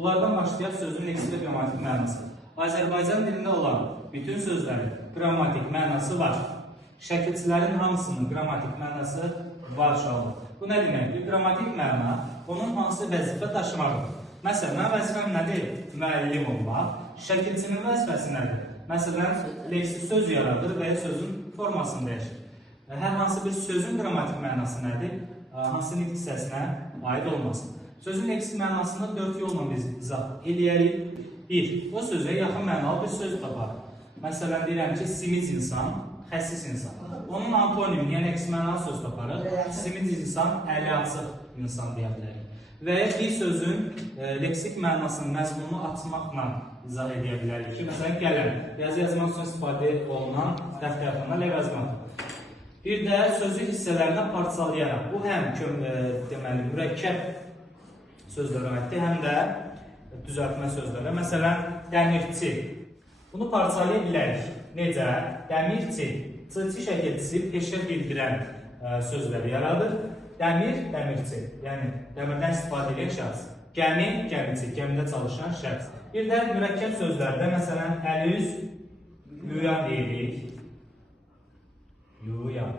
Bunlardan başlayaq sözün leksik və qrammatik mənası. Azərbaycan dilində olan bütün sözlərin qrammatik mənası var. Şəkilçilərin hamısının qrammatik mənası var uşaqlar. Bu nə deməkdir? Qrammatik məna onun hansı vəzifə daşımaqdır. Məsələn, mənim vəzifəm nədir? Müəllim olmaq. Şəkilçinin vəzifəsi nədir? Məsələn, leksik söz yaradır və sözün formasını dəyişir. Hər hansı bir sözün qrammatik mənası nədir? Hansı nitq hissəsinə aid olmasın. Sözün leksik mənasını 4 yolla biz izah edərik. 1. O sözə yaxın mənalı bir söz tapar. Məsələn, deyirəm ki, simiz insan, xəsis insan. Onun antonimi, yəni leksik mənalı söz taparıq. Simiz insan, əli açıq insan deyə bilərik. Və ya bir sözün leksik mənasının məzmununu açmaqla izah edə bilərik ki, məsələn, qələm, yazı yazmaq üçün istifadə olunan dəftər yaxınlar ləvəzmatdır. Bir də sözü hissələrinə parçalayaraq, bu həm deməli, mürəkkəb sözlərə aiddir, həm də düzəltmə sözlərə. Məsələn, dəmirçi. Bunu parçalaya bilərik. Necə? Dəmirçi, c şəkilçisi peşə bildirən sözləri yaradır. Dəmir, dəmirçi, yəni dəmirdən istifadə edən şəxs. Gəmi, gəmiçi, gəmidə çalışan şəxs. Bir də mürəkkəb sözlərdə, məsələn, əl-üz yuyan deyirik. Yuyan.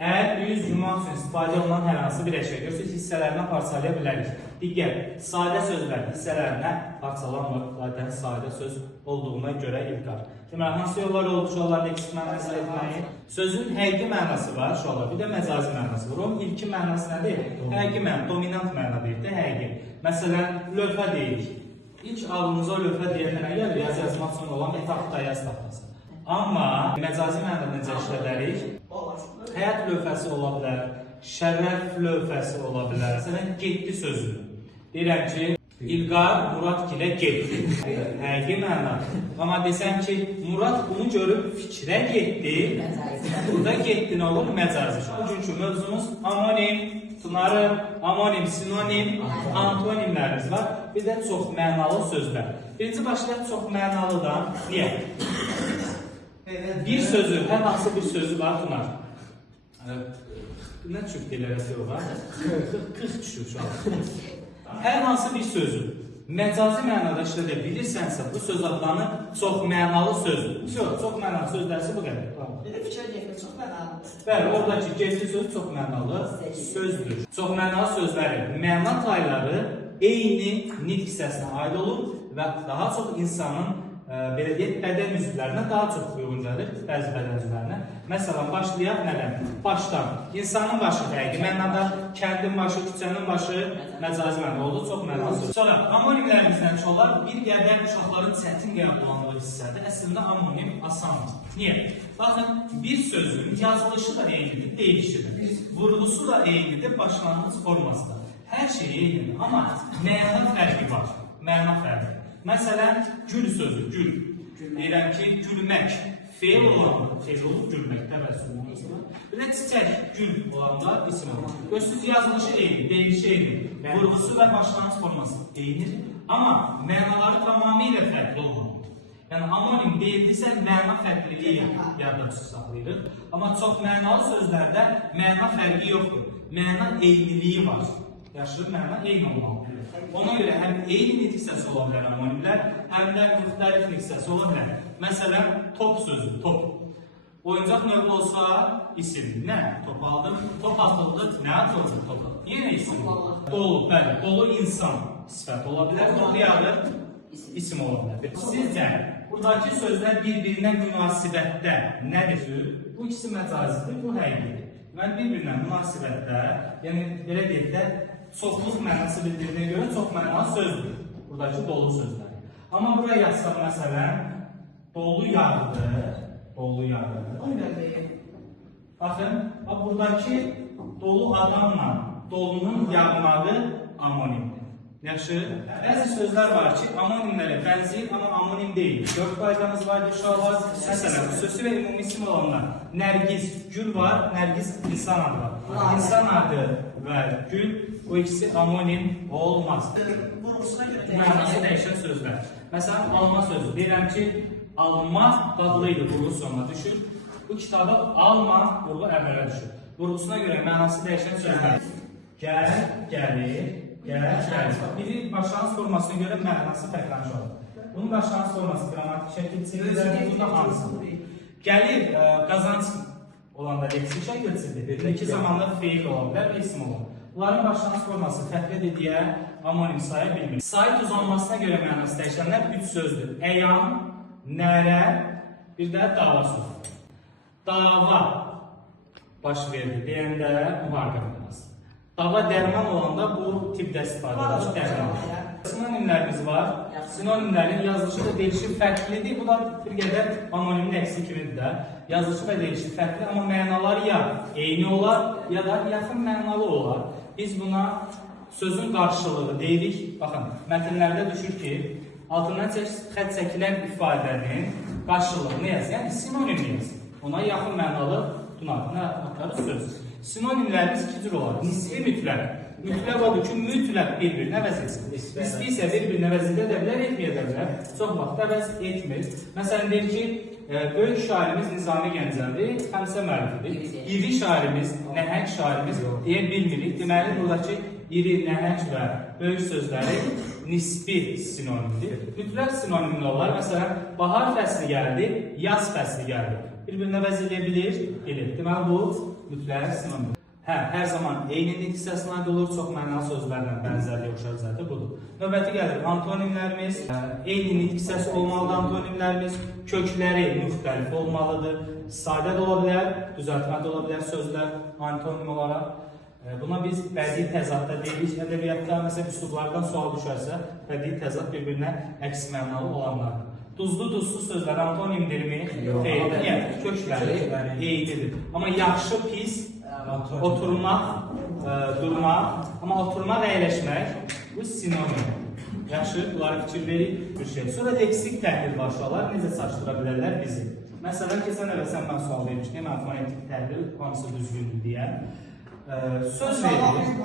Əl-üz yumaq üçün istifadə olunan hər hansı bir əşya görsünüz, hissələrinə parçalaya bilərik. Digər, sadə sözlər hissələrinə parçalanmır, zaten sadə söz olduğuna görə ilqar. Deməli, hansı yollar oldu uşaqlar leksik mənası izah etməyi? Sözün həqiqi mənası var uşaqlar, bir də məcazi mənası var. Onun ilki mənası nədir? Həqiqi məna, dominant məna deyir, həqiqi. Məsələn, lövhə deyirik. İlk ağlımıza lövhə deyəndə nə gəlir? Yazı yazmaq üçün olan bir taxta, yaz taxtası. Amma məcazi mənada necə işlədərik? Həyat lövhəsi ola bilər, şərəf lövhəsi ola bilər. Məsələn, getdi sözü. Deyirəm ki, İlqar Muradgilə getdi. Həqiqi məna. Amma desəm ki, Murad bunu görüb fikrə getdi. Burada getdi nə olur? Məcazi. Bugünkü mövzumuz amonim, tunarım, amonim, sinonim, antonimlərimiz var. Bir də çox mənalı sözlər. Birinci başlayaq çox mənalıdan. Niyə? Bir sözü, hər hansı bir sözü var tunar. Nə çox delərəsi o var? 40 düşür şu an. Hər hansı bir sözü məcazi mənada işlədə bilirsənsə, bu söz adlanır çox mənalı sözdür. Çox mənalı sözlərsə bu qədər. Bir də fikir getmə çox mənalıdır. Bəli, oradakı getdi söz çox mənalı sözdür. Çox mənalı sözlərin məna tayları eyni nitq hissəsinə aid olur və daha çox insanın belə deyək, bədən üzvlərinə daha çox uyğun gəlir, bəzi bədən üzvlərinə. Məsələn, başlayaq nədən? Başdan. İnsanın başı həqiqi mənada, kəndin başı, küçənin başı məcazi mənada oldu, çox mənalı söz. Sonra, amonimlərimizdən çoxlar bir qədər uşaqların çətin qəbullandığı hissədir. Əslində, amonim asandır. Niyə? Baxın, bir sözün yazılışı da eynidir, deyilişidir. Vurğusu da eynidir, başlanğıc forması da. Hər şey eynidir, amma məna fərqi var. Məna fərqi. Məsələn, gül sözü, gül. Deyirəm ki, gülmək. Feil olanda, feil olur, gülmək, təbəssüm olmasına. Bir də çiçək, gül olanda isim olur. Görsünüz, yazılışı eyni, deyilişi eyni. Vurğusu və başlanğıc forması eynidir. Amma mənaları tamamilə fərqli olmalıdır. Yəni, amonim deyildirsə, məna fərqliliyi yadda saxlayırıq. Amma çox mənalı sözlərdə məna fərqi yoxdur. Məna eyniliyi var. Yaşlı məna eyni olmalıdır. Ona görə həm eyni nitq hissəsi ola bilər amonimlər, həm də müxtəlif nitq hissəsi ola bilər. Məsələn, top sözü, top. Oyuncaq növü olsa isimdir. Nə? Top aldım, top atıldı, nə atıldı topa? Yenə isim. Dolu, bəli, dolu insan sifət ola bilər, top yağır, isim ola bilər. Sizcə, buradakı sözlər bir-birinə münasibətdə nədir? Bu ikisi məcazidir, bu həqiqidir. Mən bir-birinə münasibətdə, yəni belə deyək də, çoxluq mənası bildirdiyinə görə çox mənalı sözdür. Buradakı dolu sözlər. Amma buraya yazsaq məsələn, dolu yağdı, dolu yağdı. Baxın, buradakı dolu adamla dolunun yağmağı amonimdir. Yaxşı. Bəzi sözlər var ki, amonimlərə bənzəyir, amma amonim deyil. 4 qaydamız var, uşaqlar. Məsələn, xüsusi və ümumi isim olanlar. Nərgiz, gül var, nərgiz insan adı var. İnsan adı və gül, bu ikisi amonim olmaz. Mənası dəyişən sözlər. Məsələn, alma sözü. Deyirəm ki, alma dadlıydı, vurğu sonuna düşür. Bu kitabı alma, vurğu əvvələ düşür. Vurğusuna görə mənası dəyişən sözlər. Gəl, gəlir. Biri başlanğıc formasına görə mənası fərqlənmiş olur. Bunun başlanğıc forması qrammatik şəkilçidir, bunda hansıdır? Gəlir qazanc olanda leksik şəkilçidir. İki zamanlı feil ola bilər və isim ola bilər. Bunların başlanğıc forması fərqli dediyə amonim saya bilmir. Sayt uzanmasına görə mənası dəyişənlər 3 sözdür. Əyan, nərə, bir də dava sözü. Dava baş verdi deyəndə müharibə mənası. Dava dərman olanda bu tipdə istifadə edilir. Dərman. Sinonimlərimiz var. Sinonimlərin yazılışı və deyilişi fərqlidir. Bu da bir qədər amonimin əksi kimidir də. Yazılışı və deyilişi fərqli, amma mənaları ya eyni olar, ya da yaxın mənalı olar. Biz buna sözün qarşılığı deyirik. Baxın, mətnlərdə düşür ki, altından xətt çəkilən ifadənin qarşılığını yazır. Yəni sinonim yazır. Ona yaxın mənalı söz. Sinonimlərimiz iki cür olar. Nisbi mütləq. Mütləq odur ki, mütləq bir-birinə əvəz etsin. Nisbi isə bir-birinə əvəz edə bilər, etməyə bilər. Çox vaxt əvəz etmir. Məsələn, deyir ki, böyük şairimiz Nizami Gəncəvi xəmsə müəllifidir. İri şairimiz, nəhəng şairimiz deyə bilmirik. Deməli, buradakı iri, nəhəng və böyük sözləri nisbi sinonimdir. Mütləq sinonim olar. Məsələn, bahar fəsli gəldi, yaz fəsli gəldi. Bir-birinə əvəz edə bilir, bilir. Deməli, bu mütləq sinonim. Hər zaman eyni nitq hissəsinə aid olur, çox mənalı sözlərlə bənzərliyə oxşar zəti budur. Növbəti gəlir antonimlərimiz. Eyni nitq hissəsi olmalıdır antonimlərimiz. Kökləri müxtəlif olmalıdır. Sadə də ola bilər, düzəltmə də ola bilər sözlər antonim olaraq. Buna biz bədii təzadda deyirik. Ədəbiyyatda, məsələn, üslublardan sual düşərsə, bədii təzad bir-birinə əks mənalı olanlardır. Duzlu, duzsuz sözlər antonimdirmi? Xeyr, kökləri eynidir. Amma yaxşı, pis, oturmaq, durmaq, amma oturmaq, əyləşmək, bu sinonim. Yaxşı, bunları fikir verik bir şey. Sonra leksik təhlil başlar, necə çaşdıra bilərlər bizi. Məsələn, keçən əvvəl sən mən sual vermişdim, mən fonetik təhlil hamısı düzgündür deyə. Söz verir,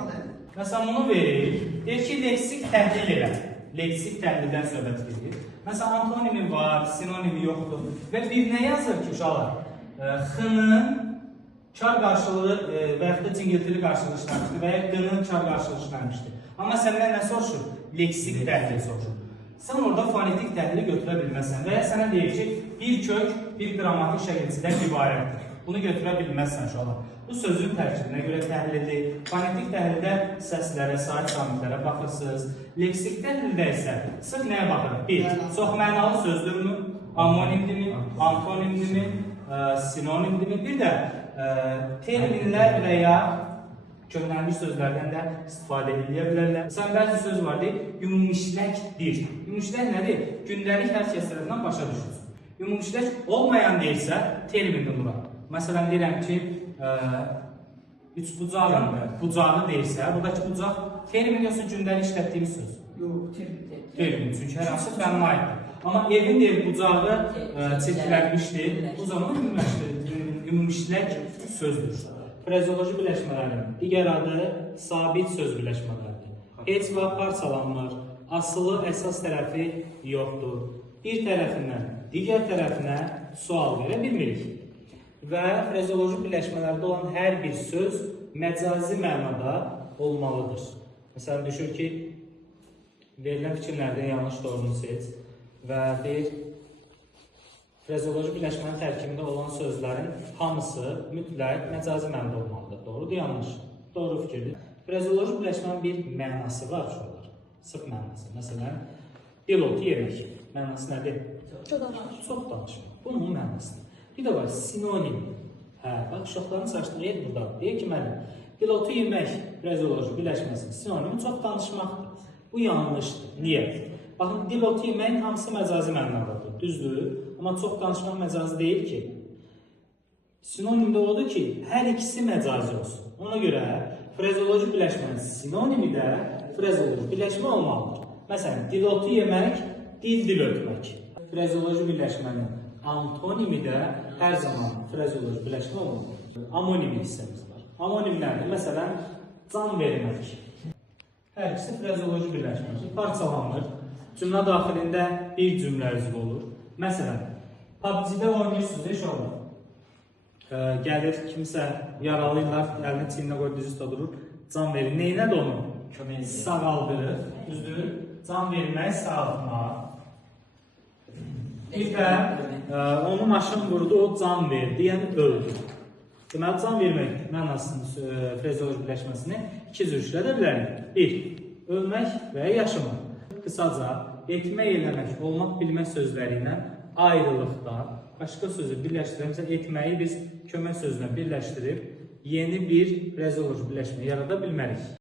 məsələn, bunu verir, deyir ki, leksik təhlil elə. Leksik təhlildən söhbət verir. Məsələn, antonimi var, sinonimi yoxdur və bir nə yazır ki, uşaqlar? X-nın kar qarşılığı və yaxud da cingiltili qarşılığı işləmişdir və ya qının kar qarşılığı işləmişdir. Amma səndən nə soruşur? Leksik təhlil soruşur. Sən orada fonetik təhlili götürə bilməzsən və ya sənə deyir ki, bir kök bir qrammatik şəkilçidən ibarətdir. Bunu götürə bilməzsən uşaqlar. Bu sözün tərkibinə görə təhlildir. Fonetik təhlildə səslərə, sahib samitlərə baxırsınız. Leksik təhlildə isə sırf nəyə baxırıq? Bir, çox mənalı sözdürmü? Amonimdirmi? Antonimdirmi? Sinonimdirmi? Bir də terminlər və ya köhnəlmiş sözlərdən də istifadə edə bilərlər. Məsələn, bəzi söz var deyil, ümumişləkdir. Ümumişlək nədir? Gündəlik hər kəs tərəfindən başa düşülür. Ümumişlək olmayan deyilsə, termin olur. Məsələn, deyirəm ki, üçbucağın bucağı deyilsə, buradakı bucaq termin yoxsa gündəlik işlətdiyimiz söz? Yox, termin. Çünki hər hansı fənna aiddir. Amma evin deyil, bucağı çəkilənmişdir. Bu zaman ümumişlək sözdür. Frazeoloji birləşmələrin digər adı sabit söz birləşmələridir. Heç vaxt parçalanmır, asılı əsas tərəfi yoxdur. Bir tərəfindən digər tərəfinə sual verə bilmirik. Və frazeoloji birləşmələrdə olan hər bir söz məcazi mənada olmalıdır. Məsələn, düşür ki, verilən fikirlərdən yanlış doğrunu seç və deyir, frazeoloji birləşmənin tərkibində olan sözlərin hamısı mütləq məcazi mənada olmalıdır. Doğrudur, yanlış. Doğru fikirdir. Frazeoloji birləşmənin bir mənası var uşaqlar. Sırf mənası. Məsələn, dilotu yemək. Mənası nədir? Çox danışmaq. Bunun mənasıdır. Bir də var, sinonim. Bax, uşaqların çaşdığı yer buradadır. Deyir ki, mənim, dilotu yemək frazeoloji birləşməsinin sinonimi çox danışmaqdır. Bu yanlışdır. Niyə? Baxın, dilotu yeməyin hamısı məcazi mənadadır. Düzdür? Amma çox danışmaq məcazi deyil ki. Sinonimdə odur ki, hər ikisi məcazi olsun. Ona görə frazeoloji birləşmənin sinonimi də frazeoloji birləşmə olmalıdır. Məsələn, dilotu yemək, dil ötmək. Frazeoloji birləşmənin antonimi də hər zaman frazeoloji birləşmə olmalıdır. Amonimi hissəmiz var. Amonimlərdir. Məsələn, can vermək. Hər ikisi frazeoloji birləşmədir. Parçalanır. Cümlə daxilində bir cümlə üzvü olur. Məsələn, PUBG-də oynayırsınız, inşallah. Gəlir, kimsə yaralayırlar, əlini çiyninə qoyub düz üstə durur. Can verir. Neynədir onu? Kömək edir. sağaldırır, düzdür? Can vermək, sağaltmaq. Bir də onu maşın vurdu, o can verdi, yəni öldü. Deməli, can vermək mənasının frazeoloji birləşməsini iki cür işlədə bilərik. Bir, ölmək və ya yaşamaq. Qısaca, etmək, eləmək, olmaq, bilmək sözləri ilə ayrılıqda başqa sözü birləşdirəmsə, etməyi biz kömək sözünə birləşdirib yeni bir frazeoloji birləşmə yarada bilmərik.